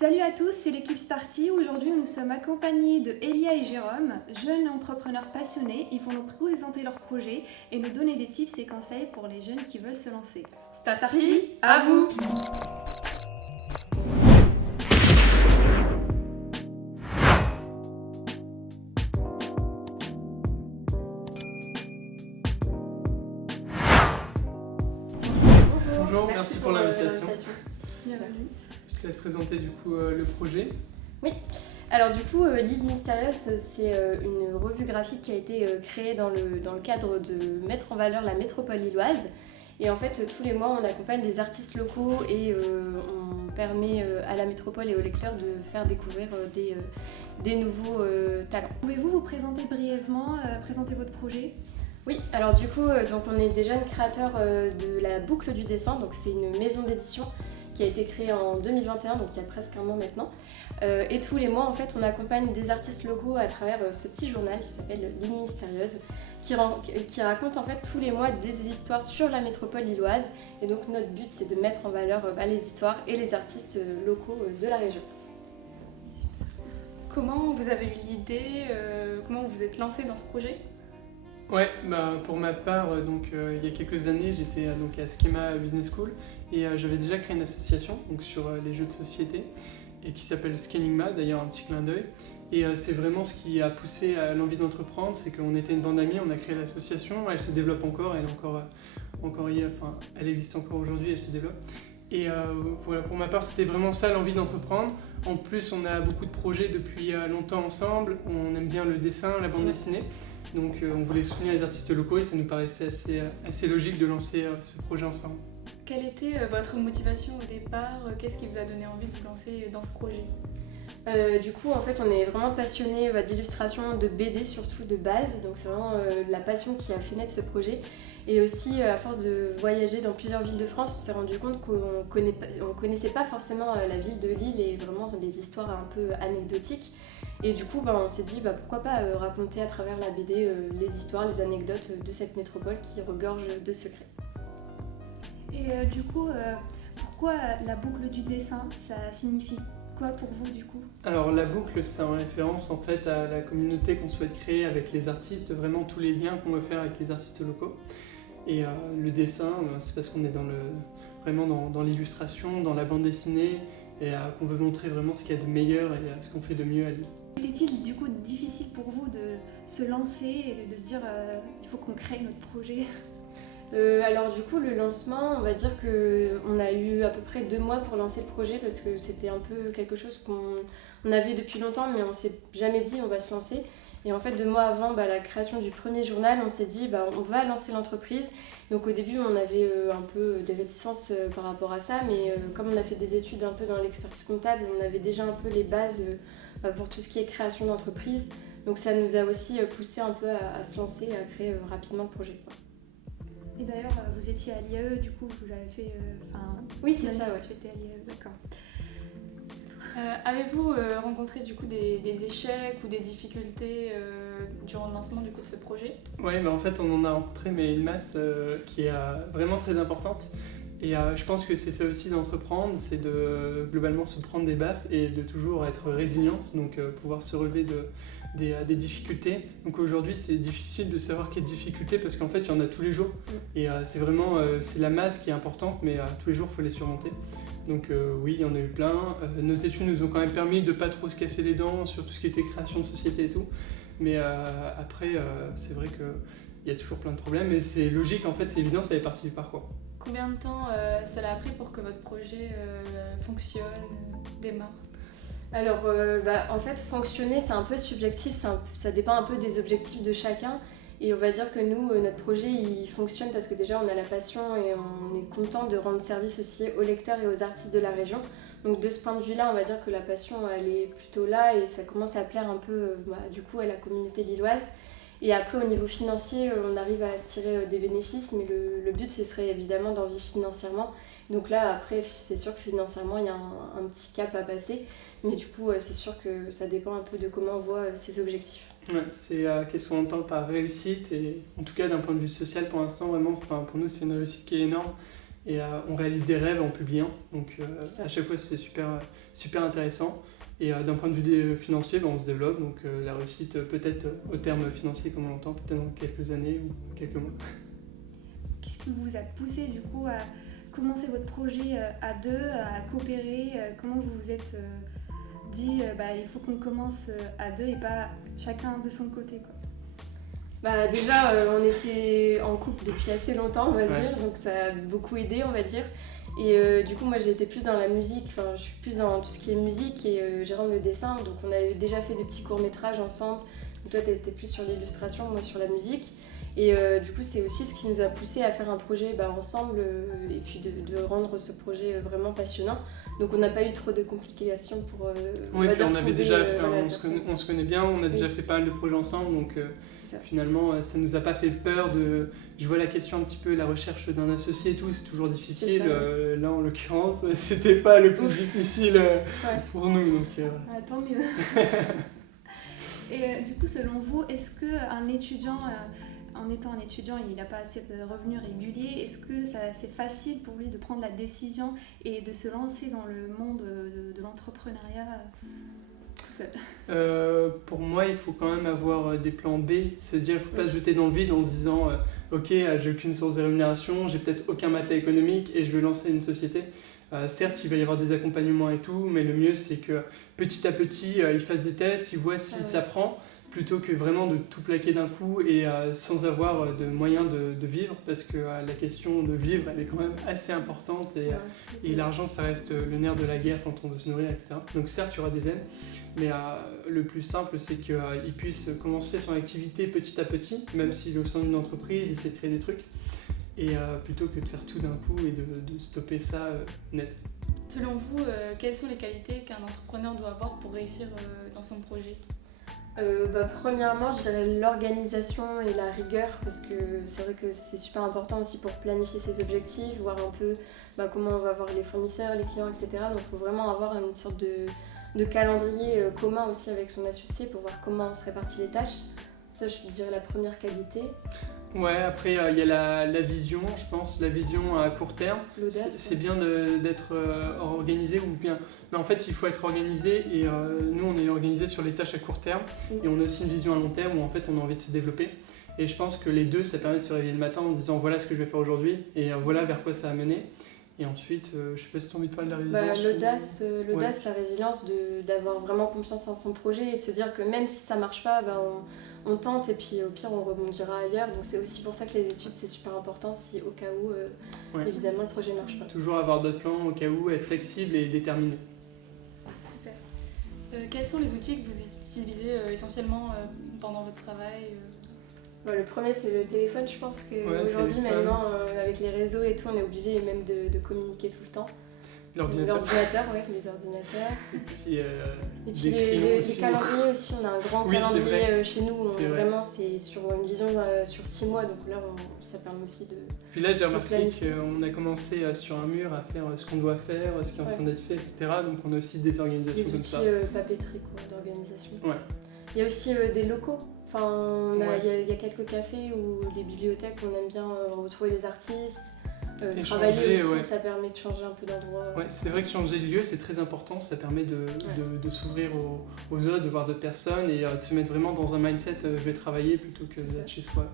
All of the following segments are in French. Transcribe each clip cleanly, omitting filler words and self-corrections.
Salut à tous, c'est l'équipe Starty. Aujourd'hui, nous sommes accompagnés de Elia et Jérôme, jeunes entrepreneurs passionnés. Ils vont nous présenter leur projet et nous donner des tips et conseils pour les jeunes qui veulent se lancer. Starty, à vous! Bonjour, merci pour l'invitation. Bienvenue. Je te laisse présenter du coup le projet. Oui, alors du coup, L'Île Mystérieuse, c'est une revue graphique qui a été créée dans le cadre de mettre en valeur la métropole lilloise. Et en fait, tous les mois, on accompagne des artistes locaux et on permet à la métropole et aux lecteurs de faire découvrir des nouveaux talents. Pouvez-vous vous présenter brièvement, présenter votre projet? Oui, alors du coup, donc on est des jeunes créateurs de la Boucle du Dessin, donc c'est une maison d'édition qui a été créée en 2021, donc il y a presque un an maintenant. Et tous les mois, en fait, on accompagne des artistes locaux à travers ce petit journal qui s'appelle L'Île Mystérieuse, qui raconte en fait tous les mois des histoires sur la métropole lilloise. Et donc notre but, c'est de mettre en valeur les histoires et les artistes locaux de la région. Comment vous avez eu l'idée, comment vous vous êtes lancé dans ce projet? Ouais, pour ma part, il y a quelques années, j'étais donc à Schema Business School et j'avais déjà créé une association donc, sur les jeux de société et qui s'appelle Scalingma, d'ailleurs un petit clin d'œil. Et c'est vraiment ce qui a poussé à l'envie d'entreprendre, c'est qu'on était une bande d'amis, on a créé l'association, elle se développe encore, elle existe encore aujourd'hui, elle se développe. Et voilà, pour ma part, c'était vraiment ça l'envie d'entreprendre. En plus, on a beaucoup de projets depuis longtemps ensemble, on aime bien le dessin, la bande dessinée. Donc on voulait soutenir les artistes locaux et ça nous paraissait assez logique de lancer ce projet ensemble. Quelle était votre motivation au départ? Qu'est-ce qui vous a donné envie de vous lancer dans ce projet? Du coup, en fait, on est vraiment passionnés d'illustration, de BD surtout de base, donc c'est vraiment la passion qui a fait naître ce projet. Et aussi, à force de voyager dans plusieurs villes de France, on s'est rendu compte qu'on connaissait pas forcément la ville de Lille et vraiment des histoires un peu anecdotiques. Et du coup, on s'est dit pourquoi pas raconter à travers la BD les histoires, les anecdotes de cette métropole qui regorge de secrets. Et du coup, pourquoi la boucle du dessin? Ça signifie quoi pour vous du coup? Alors la boucle, c'est en référence en fait à la communauté qu'on souhaite créer avec les artistes, vraiment tous les liens qu'on veut faire avec les artistes locaux. Et le dessin, c'est parce qu'on est vraiment dans l'illustration, dans la bande dessinée, et qu'on veut montrer vraiment ce qu'il y a de meilleur et ce qu'on fait de mieux à Lille. Était-il du coup difficile pour vous de se lancer et de se dire il faut qu'on crée notre projet? Alors du coup, le lancement, on va dire qu'on a eu à peu près 2 mois pour lancer le projet parce que c'était un peu quelque chose qu'on avait depuis longtemps mais on s'est jamais dit on va se lancer. Et en fait 2 mois avant la création du premier journal, on s'est dit on va lancer l'entreprise. Donc au début on avait un peu des réticences par rapport à ça, mais comme on a fait des études un peu dans l'expertise comptable, on avait déjà un peu les bases pour tout ce qui est création d'entreprise. Donc ça nous a aussi poussé un peu à se lancer et à créer rapidement le projet. Et d'ailleurs, vous étiez à l'IAE, du coup, vous avez fait... Oui, c'est ça, ouais. Tu étais à l'IAE, d'accord. Avez-vous rencontré du coup des échecs ou des difficultés durant le lancement du coup de ce projet? Ouais, en fait on en a rencontré une masse qui est vraiment très importante. Et je pense que c'est ça aussi d'entreprendre, c'est de globalement se prendre des baffes et de toujours être résilient, donc pouvoir se relever des difficultés. Donc aujourd'hui c'est difficile de savoir quelles difficultés parce qu'en fait il y en a tous les jours. Et c'est vraiment c'est la masse qui est importante, mais tous les jours il faut les surmonter. Donc oui, il y en a eu plein. Nos études nous ont quand même permis de pas trop se casser les dents sur tout ce qui était création de société et tout. Mais après c'est vrai qu'il y a toujours plein de problèmes, mais c'est logique en fait, c'est évident, ça fait partie du parcours. Combien de temps cela a pris pour que votre projet fonctionne, démarre? Alors, en fait, fonctionner, c'est un peu subjectif, ça dépend un peu des objectifs de chacun. Et on va dire que nous, notre projet, il fonctionne parce que déjà, on a la passion et on est content de rendre service aussi aux lecteurs et aux artistes de la région. Donc de ce point de vue-là, on va dire que la passion, elle est plutôt là et ça commence à plaire un peu du coup à la communauté lilloise. Et après, au niveau financier, on arrive à se tirer des bénéfices, mais le but, ce serait évidemment d'en vivre financièrement. Donc là, après, c'est sûr que financièrement, il y a un petit cap à passer. Mais du coup, c'est sûr que ça dépend un peu de comment on voit ses objectifs. Ouais, c'est qu'est-ce qu'on entend par réussite, et en tout cas d'un point de vue social pour l'instant, vraiment, pour nous, c'est une réussite qui est énorme. Et on réalise des rêves en publiant, donc à chaque fois c'est super intéressant. Et d'un point de vue financier, on se développe, donc la réussite peut-être au terme financier comme on l'entend, peut-être dans quelques années ou quelques mois. Qu'est-ce qui vous a poussé du coup à commencer votre projet à deux, à coopérer? Comment vous vous êtes dit il faut qu'on commence à deux et pas chacun de son côté, quoi? Déjà, on était en couple depuis assez longtemps, on va dire, donc ça a beaucoup aidé, on va dire. Et du coup, moi j'ai été plus dans la musique, enfin je suis plus dans tout ce qui est musique et Jérôme le dessin, donc on avait déjà fait des petits courts-métrages ensemble. Donc, toi t'étais plus sur l'illustration, moi sur la musique. Et du coup, c'est aussi ce qui nous a poussé à faire un projet ensemble et puis de rendre ce projet vraiment passionnant. Donc on n'a pas eu trop de complications pour on avait déjà fait, on se connaît bien, on a déjà fait pas mal de projets ensemble, donc finalement ça nous a pas fait peur de... Je vois la question un petit peu, la recherche d'un associé et tout, c'est toujours difficile. Là en l'occurrence, c'était pas le plus difficile pour nous. Donc, tant mieux. Et du coup, selon vous, est-ce qu'un étudiant... en étant un étudiant, il n'a pas assez de revenus réguliers. Est-ce que c'est facile pour lui de prendre la décision et de se lancer dans le monde de l'entrepreneuriat tout seul? Pour moi, il faut quand même avoir des plans B. C'est-à-dire qu'il ne faut pas se jeter dans le vide en se disant ok, j'ai aucune source de rémunération, j'ai peut-être aucun matelas économique et je vais lancer une société. Certes, il va y avoir des accompagnements et tout, mais le mieux, c'est que petit à petit, il fasse des tests, il voit si ça prend, plutôt que vraiment de tout plaquer d'un coup et sans avoir de moyens de vivre, parce que la question de vivre, elle est quand même assez importante et l'argent, ça reste le nerf de la guerre quand on veut se nourrir, etc. Donc certes, il y aura des aides, mais le plus simple, c'est qu'il puisse commencer son activité petit à petit, même s'il est au sein d'une entreprise, essaie de créer des trucs, et plutôt que de faire tout d'un coup et de stopper ça net. Selon vous, quelles sont les qualités qu'un entrepreneur doit avoir pour réussir dans son projet ? Premièrement, je dirais l'organisation et la rigueur, parce que c'est vrai que c'est super important aussi pour planifier ses objectifs, voir un peu comment on va voir les fournisseurs, les clients, etc. Donc il faut vraiment avoir une sorte de calendrier commun aussi avec son associé pour voir comment on se répartit les tâches. Ça, je dirais la première qualité. Ouais, après il y a la vision, je pense, la vision à court terme. C'est bien d'être organisé ou bien... Mais en fait, il faut être organisé et nous, on est organisé sur les tâches à court terme et on a aussi une vision à long terme où en fait, on a envie de se développer. Et je pense que les deux, ça permet de se réveiller le matin en disant voilà ce que je vais faire aujourd'hui et voilà vers quoi ça a mené. Et ensuite, je sais pas si tu as envie de parler de la résilience. L'audace, la résilience, d'avoir vraiment confiance en son projet et de se dire que même si ça marche pas, on tente et puis au pire on rebondira ailleurs. Donc c'est aussi pour ça que les études c'est super important si au cas où évidemment le projet ne marche pas. Toujours avoir d'autres plans au cas où, être flexible et déterminé. Super. Quels sont les outils que vous utilisez essentiellement pendant votre travail Le premier c'est le téléphone, je pense qu'aujourd'hui maintenant avec les réseaux et tout on est obligé même de communiquer tout le temps. L'ordinateur, les ordinateurs. Et puis les calendriers aussi, on a un grand calendrier chez nous, vraiment c'est sur une vision sur 6 mois, donc là ça permet aussi de... Puis là j'ai remarqué qu'on a commencé sur un mur à faire ce qu'on doit faire, ce qui est en train d'être fait, etc. Donc on a aussi des organisations comme ça. Des outils papeterie d'organisation. Ouais. Il y a aussi des locaux, il y a quelques cafés ou des bibliothèques où on aime bien retrouver des artistes. Travailler aussi, ça permet de changer un peu d'endroit. Ouais, c'est vrai que changer de lieu, c'est très important. Ça permet de s'ouvrir aux autres, de voir d'autres personnes et de se mettre vraiment dans un mindset je vais travailler plutôt que d'être chez soi.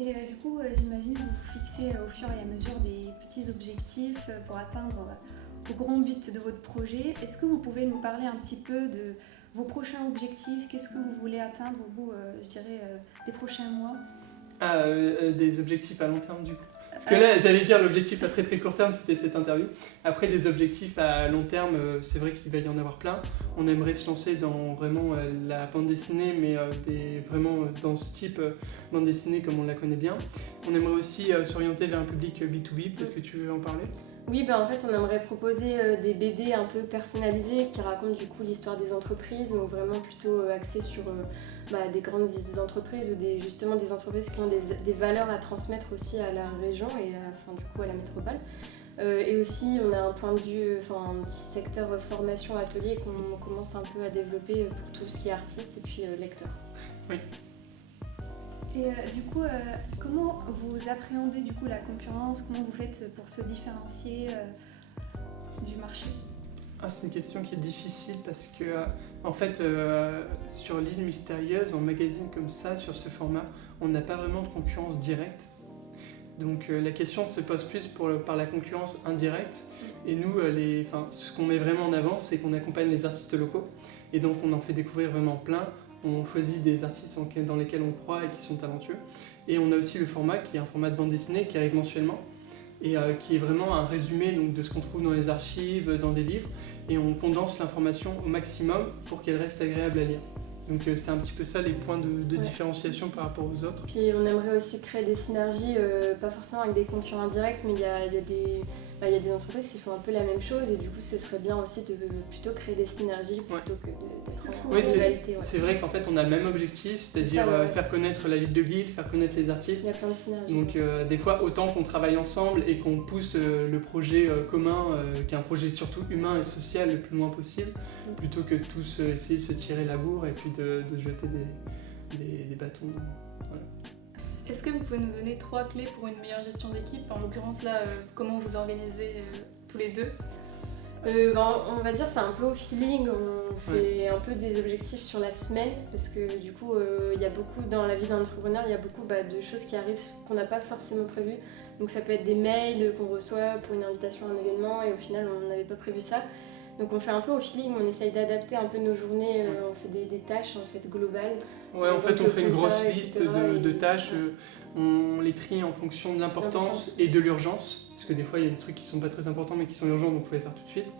Et du coup, j'imagine que vous fixez au fur et à mesure des petits objectifs pour atteindre le grand but de votre projet. Est-ce que vous pouvez nous parler un petit peu de vos prochains objectifs? Qu'est-ce que vous voulez atteindre au bout, des prochains mois? Des objectifs à long terme du coup. Parce que là, j'allais dire l'objectif à très très court terme, c'était cette interview. Après, des objectifs à long terme, c'est vrai qu'il va y en avoir plein. On aimerait se lancer dans vraiment la bande dessinée, mais vraiment dans ce type bande dessinée comme on la connaît bien. On aimerait aussi s'orienter vers un public B2B, peut-être que tu veux en parler ? Oui, en fait, on aimerait proposer des BD un peu personnalisés qui racontent du coup l'histoire des entreprises, donc vraiment plutôt axés sur des grandes entreprises ou justement des entreprises qui ont des valeurs à transmettre aussi à la région et du coup à la métropole. Et aussi, on a un point de vue, un petit secteur formation atelier qu'on commence un peu à développer pour tout ce qui est artiste et puis lecteur. Oui. Et du coup, comment vous appréhendez du coup la concurrence? Comment vous faites pour se différencier du marché? C'est une question qui est difficile parce que, en fait, sur l'île mystérieuse, en magazine comme ça, sur ce format, on n'a pas vraiment de concurrence directe. Donc la question se pose plus par la concurrence indirecte. Et nous, ce qu'on met vraiment en avant, c'est qu'on accompagne les artistes locaux. Et donc on en fait découvrir vraiment plein. On choisit des artistes dans lesquels on croit et qui sont talentueux. Et on a aussi le format qui est un format de bande dessinée qui arrive mensuellement. Et qui est vraiment un résumé donc, de ce qu'on trouve dans les archives, dans des livres. Et on condense l'information au maximum pour qu'elle reste agréable à lire. Donc c'est un petit peu ça les points de différenciation par rapport aux autres. Puis on aimerait aussi créer des synergies, pas forcément avec des concurrents indirects, mais il y a des entreprises qui font un peu la même chose et du coup ce serait bien aussi de plutôt créer des synergies plutôt que d'être en rivalité. C'est vrai qu'en fait on a le même objectif, c'est-à-dire faire connaître la ville de Lille, faire connaître les artistes. Il y a plein de synergies. Donc des fois autant qu'on travaille ensemble et qu'on pousse le projet commun, qui est un projet surtout humain et social le plus loin possible, plutôt que tous essayer de se tirer la bourre et puis de jeter des bâtons. Voilà. Est-ce que vous pouvez nous donner 3 clés pour une meilleure gestion d'équipe? En l'occurrence là, comment vous organisez tous les deux? On va dire c'est un peu au feeling, on fait un peu des objectifs sur la semaine parce que du coup il y a beaucoup dans la vie d'un entrepreneur, il y a beaucoup de choses qui arrivent qu'on n'a pas forcément prévues. Donc ça peut être des mails qu'on reçoit pour une invitation à un événement et au final on n'avait pas prévu ça. Donc on fait un peu au feeling, on essaye d'adapter un peu nos journées, on fait des tâches en fait globales. Ouais, en fait on fait une grosse liste de tâches, on les trie en fonction de l'importance et de l'urgence, parce que des fois il y a des trucs qui sont pas très importants mais qui sont urgents donc il faut les faire tout de suite.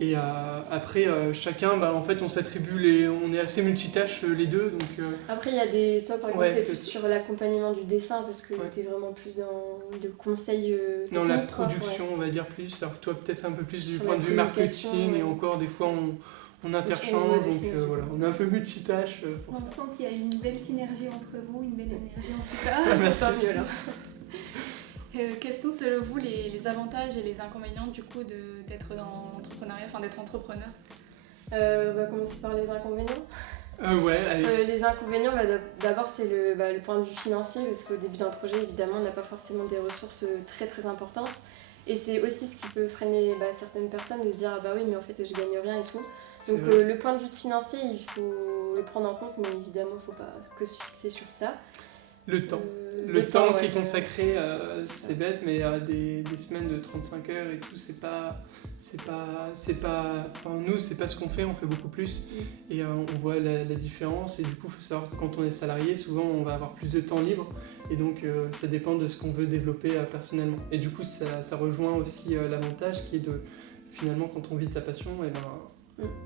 Et après chacun, en fait on s'attribue, on est assez multitâches les deux. Donc, Après il y a des, toi par exemple t'es plus sur l'accompagnement du dessin parce que t'es vraiment plus dans le conseil dans la production on va dire plus, alors que toi peut-être un peu plus du point de vue marketing et encore des fois on interchange, donc voilà, on est un peu multitâche pour ça. On sent qu'il y a une belle synergie entre vous, une belle énergie en tout cas. Merci. Mieux alors. Quels sont selon vous les avantages et les inconvénients du coup d'être dans l'entrepreneuriat, enfin d'être entrepreneur? On va commencer par les inconvénients. Allez. Les inconvénients, d'abord c'est le point de vue financier parce qu'au début d'un projet évidemment on n'a pas forcément des ressources très très importantes et c'est aussi ce qui peut freiner certaines personnes de se dire oui mais en fait je gagne rien et tout. Donc le point de vue financier il faut le prendre en compte mais évidemment il ne faut pas que se fixer sur ça. Le temps. Le temps qui est consacré, c'est bête, mais des semaines de 35 heures et tout, nous, c'est pas ce qu'on fait, on fait beaucoup plus. Et on voit la différence. Et du coup, il faut savoir que quand on est salarié, souvent, on va avoir plus de temps libre. Et donc, ça dépend de ce qu'on veut développer personnellement. Et du coup, ça rejoint aussi l'avantage qui est de, finalement, quand on vit de sa passion,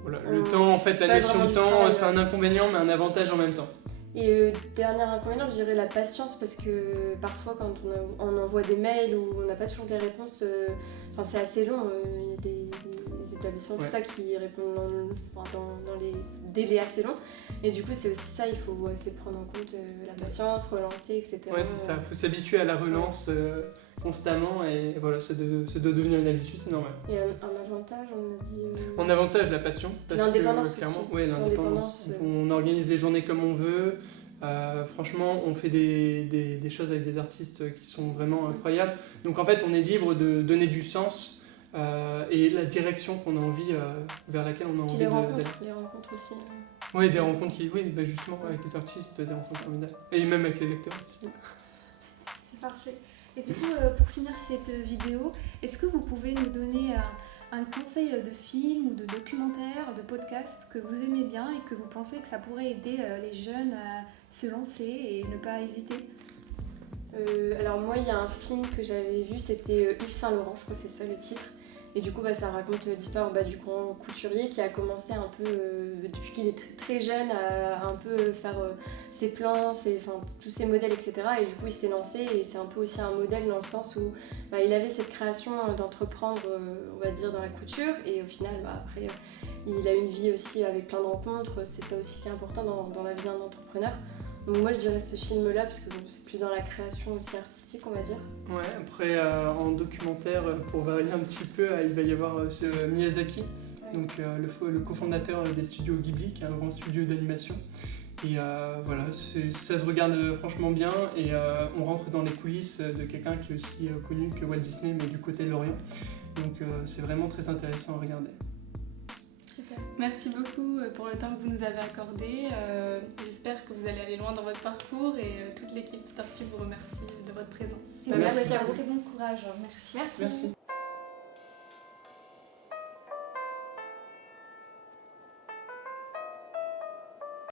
voilà, le temps, en fait, la notion de temps, c'est un inconvénient, mais un avantage en même temps. Et dernier inconvénient, je dirais la patience parce que parfois quand on envoie des mails où on n'a pas toujours des réponses, c'est assez long, il y a des établissements tout ça qui répondent dans les délais assez longs et du coup c'est aussi ça, il faut prendre en compte la patience, relancer, etc. Ouais c'est ça, il faut s'habituer à la relance constamment et voilà, ça doit devenir une habitude, c'est normal. Et un avantage, on a dit... En avantage, la passion, parce l'indépendance que clairement, aussi. L'indépendance. On organise les journées comme on veut. Franchement, on fait des choses avec des artistes qui sont vraiment incroyables. Donc en fait, on est libre de donner du sens et la direction qu'on a envie, vers laquelle on a envie d'aller. Les rencontres aussi. Oui, des rencontres justement avec les artistes, des rencontres formidables. Et même avec les lecteurs aussi. C'est parfait. Et du coup, pour finir cette vidéo, est-ce que vous pouvez nous donner un conseil de film ou de documentaire, de podcast que vous aimez bien et que vous pensez que ça pourrait aider les jeunes à se lancer et ne pas hésiter? Alors moi, il y a un film que j'avais vu, c'était Yves Saint Laurent, je crois que c'est ça le titre. Et du coup, ça raconte l'histoire du grand couturier qui a commencé un peu, depuis qu'il est très jeune, à un peu faire ses plans, tous ses modèles, etc. Et du coup, il s'est lancé et c'est un peu aussi un modèle dans le sens où il avait cette création d'entreprendre, on va dire, dans la couture. Et au final, après, il a une vie aussi avec plein de rencontres. C'est ça aussi qui est important dans la vie d'un entrepreneur. Donc moi je dirais ce film-là parce que c'est plus dans la création aussi artistique on va dire. Ouais, après en documentaire pour varier un petit peu il va y avoir ce Miyazaki, donc le cofondateur des studios Ghibli qui est un grand studio d'animation Et voilà, ça se regarde franchement bien et on rentre dans les coulisses de quelqu'un qui est aussi connu que Walt Disney mais du côté de l'Orient. Donc c'est vraiment très intéressant à regarder. Super. Merci beaucoup pour le temps que vous nous avez accordé. J'espère que vous allez aller loin dans votre parcours et toute l'équipe Startube vous remercie de votre présence. Merci à à vous. vous. Très bon courage. Merci. Merci. Merci.